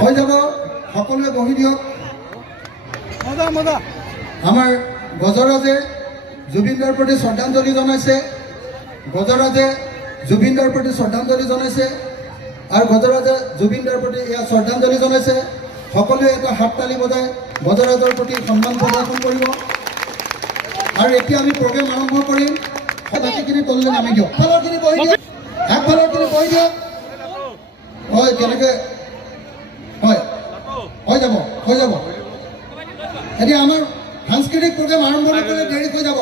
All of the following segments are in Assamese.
হৈ যাব সকলোৱে বহি দিয়ক। আমাৰ গজৰাজে জুবিনদাৰ প্ৰতি শ্ৰদ্ধাঞ্জলি জনাইছে। গজৰাজে জুবিনদাৰ প্ৰতি শ্ৰদ্ধাঞ্জলি জনাইছে আৰু গজৰাজে জুবিনদাৰ প্ৰতি এয়া শ্ৰদ্ধাঞ্জলি জনাইছে। সকলোৱে এটা হাত তালি বজাই গজৰাজৰ প্ৰতি সন্মান প্ৰদৰ্শন কৰিব। আৰু এতিয়া আমি প্ৰগ্ৰেম আৰম্ভ কৰিম। বাকীখিনি তললৈ নামি দিয়ক। ফালৰখিনি বহি দিয়ক, আগফালৰখিনি বহি দিয়ক। হয়, কেনেকৈ হয়, হৈ যাব, হৈ যাব। এতিয়া আমাৰ সাংস্কৃতিক প্ৰগ্ৰেম আৰম্ভ নকৰিলে দেৰি হৈ যাব।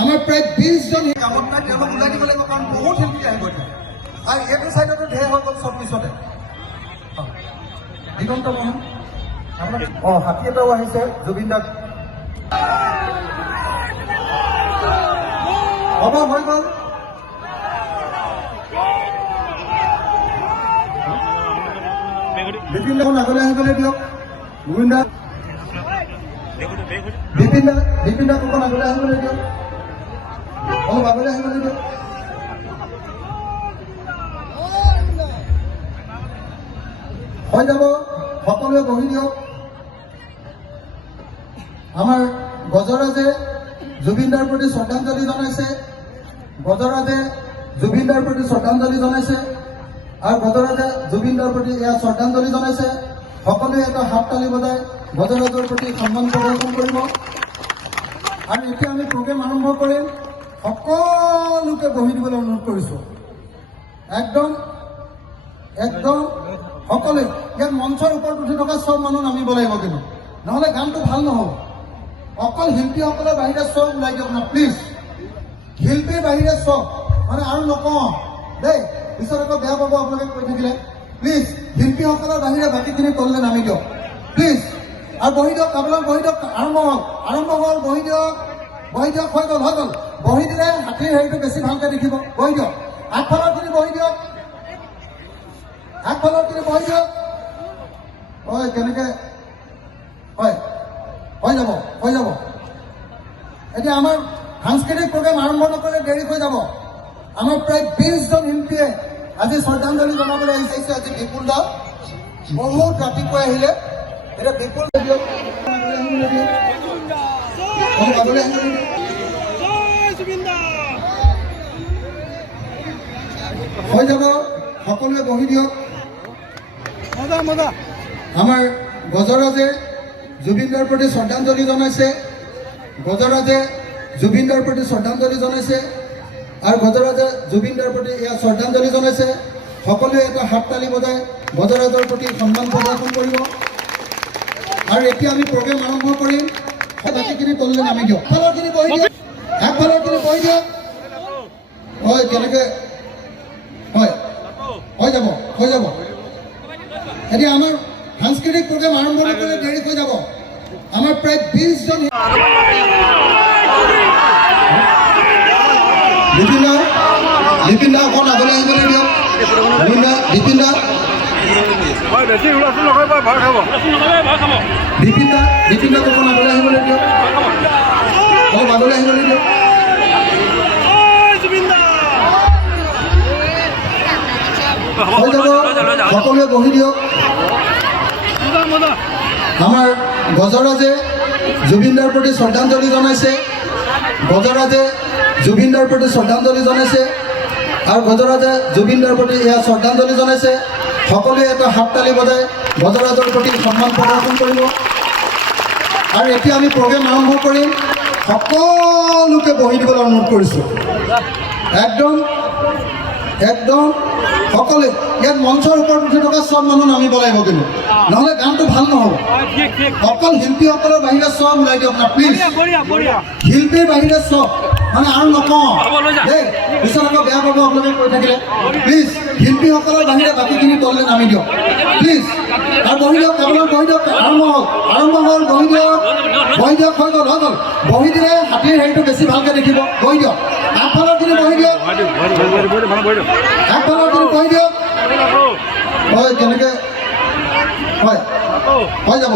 আমাৰ প্ৰায় 20জন কামত নাই, তেওঁলোক ওলাই দিব লাগিব, কাৰণ বহুত শিল্পী আহিব এতিয়া। আৰু এইটো চাইডতো ঢেৰ হৈ গ'ল চব পিছতে। দিগন্ত মোহন হাতী এটাও আহিছে জুবিনদাক। হ'ব, হৈ গ'ল। বিপিন দাখন আগলৈ আহিবলৈ দিয়ক। গোবিন্দা বিপিন দাক অকণ আগলৈ আহিবলৈ দিয়ক। অলপ আগলৈ আহিবলৈ দিয়ক। হৈ যাব, সকলোৱে বহি দিয়ক। আমাৰ গজৰাজে জুবিনদাৰ প্ৰতি শ্ৰদ্ধাঞ্জলি জনাইছে। গজৰাজে জুবিনদাৰ প্ৰতি শ্ৰদ্ধাঞ্জলি জনাইছে আৰু গজৰাজে জুবিনদাৰ প্ৰতি এয়া শ্ৰদ্ধাঞ্জলি জনাইছে। সকলোৱে এটা হাত তালি বজাই গজৰাজৰ প্ৰতি সন্মান প্ৰদৰ্শন কৰিব। আৰু এতিয়া আমি প্ৰগ্ৰেম আৰম্ভ কৰিম। সকলোকে বহি দিবলৈ অনুৰোধ কৰিছোঁ। একদম একদম সকলোৱে ইয়াত মঞ্চৰ ওপৰত উঠি থকা চব মানুহ নামিব লাগিব, কিন্তু নহ'লে গানটো ভাল নহ'ব। অকল শিল্পীসকলৰ বাহিৰে চব ওলাই দিয়ক না প্লিজ। শিল্পীৰ বাহিৰে চব, মানে আৰু নকওঁ দেই, পিছত আকৌ বেয়া পাব আপোনালোকে কৈ থাকিলে। প্লিজ শিল্পীসকলৰ বাহিৰে বাকীখিনি তললৈ নামি দিয়ক প্লিজ। আৰু বহি দিয়ক, আপোনালোক বহি দিয়ক। আৰম্ভ হ'ল, বহি দিয়ক, হৈ গ'ল, হৈ গ'ল। বহি দিলে হাতীৰ হেৰিটো বেছি ভালকৈ দেখিব। বহি দিয়ক, আগফালৰখিনি বহি দিয়ক, আগফালৰখিনি বহি দিয়ক। হয়, কেনেকৈ হয়, হৈ যাব, হৈ যাব। এতিয়া আমাৰ সাংস্কৃতিক প্ৰগ্ৰেম আৰম্ভ নকৰিলে দেৰি হৈ যাব। আমাৰ প্ৰায় 20জন শিল্পীয়ে আজি শ্ৰদ্ধাঞ্জলি জনাবলৈ আহিছে। আজি বিপুল দা বহুত ৰাতিপুৱাই আহিলে। এতিয়া বিপুল হৈ যাব, সকলোৱে বহি দিয়ক। আমাৰ গজৰাজে জুবিনদাৰ প্ৰতি শ্ৰদ্ধাঞ্জলি জনাইছে। গজৰাজে জুবিনদাৰ প্ৰতি শ্ৰদ্ধাঞ্জলি জনাইছে আৰু গজৰাজে জুবিনদাৰ প্ৰতি এয়া শ্ৰদ্ধাঞ্জলি জনাইছে। সকলোৱে এটা হাত তালি বজাই গজৰাজৰ প্ৰতি সন্মান প্ৰদৰ্শন কৰিব। আৰু এতিয়া আমি প্ৰগ্ৰেম আৰম্ভ কৰিম। বাকীখিনি তললৈ নামি দিয়ক। ফালৰখিনি বহি দিয়ক, আগফালৰখিনি বহি দিয়ক। হয়, কেনেকৈ হয়, হৈ যাব, হৈ যাব। এতিয়া আমাৰ সাংস্কৃতিক প্ৰগ্ৰেম আৰম্ভ নকৰিলে দেৰি হৈ যাব। আমাৰ প্ৰায় 20জন বিপিন দা অকণ আগলৈ আহিবলৈ দিয়ক। বিপিন দা অকণ আগলৈ আহিবলৈ দিয়ক, অলপ আগলৈ আহিবলৈ দিয়ক। হৈ যাব, সকলোৱে বহি দিয়ক। আমাৰ গজৰাজে জুবিনদাৰ প্ৰতি শ্ৰদ্ধাঞ্জলি জনাইছে। গজৰাজে জুবিনদাৰ প্ৰতি শ্ৰদ্ধাঞ্জলি জনাইছে আৰু গজৰাজে জুবিনদাৰ প্ৰতি এয়া শ্ৰদ্ধাঞ্জলি জনাইছে। সকলোৱে এটা হাত তালি বজাই গজৰাজৰ প্ৰতি সন্মান প্ৰদৰ্শন কৰিব। আৰু এতিয়া আমি প্ৰগ্ৰেম আৰম্ভ কৰিম। সকলোকে বহি দিবলৈ অনুৰোধ কৰিছোঁ। একদম একদম সকলোৱে ইয়াত মঞ্চৰ ওপৰত উঠি থকা চব মানুহ নামিব লাগিব, কিন্তু নহ'লে গানটো ভাল নহ'ব। অকল শিল্পীসকলৰ বাহিৰে চব ওলাই দিয়ক না প্লিজ। শিল্পীৰ বাহিৰে চব, মানে আৰু নকওঁ দেই, পিছত আকৌ বেয়া পাব আপোনালোকে কৈ থাকিলে। প্লিজ শিল্পীসকলৰ বাহিৰে বাকীখিনি তললৈ নামি দিয়ক প্লিজ। আৰু বহি দিয়ক, আপোনালোক বহি দিয়ক। আৰম্ভ হ'ল, বহি দিয়ক, হৈ গ'ল, হৈ গ'ল। বহি দিলে হাতীৰ হেৰিটো বেছি ভালকৈ দেখিব। বহি দিয়ক, আগফালৰখিনি বহি দিয়ক, আগফালৰখিনি বহি দিয়ক। হয়, কেনেকৈ হয় হৈ যাব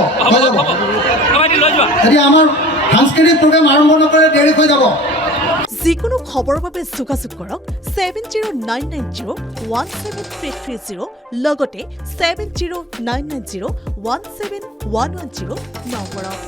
এতিয়া আমাৰ সাংস্কৃতিক প্ৰগ্ৰাম আৰম্ভ নকৰে দেৰি হৈ যাব যিকোনো খবৰৰ বাবে যোগাযোগ কৰক 7099017330 লগতে 7099017110 নম্বৰত।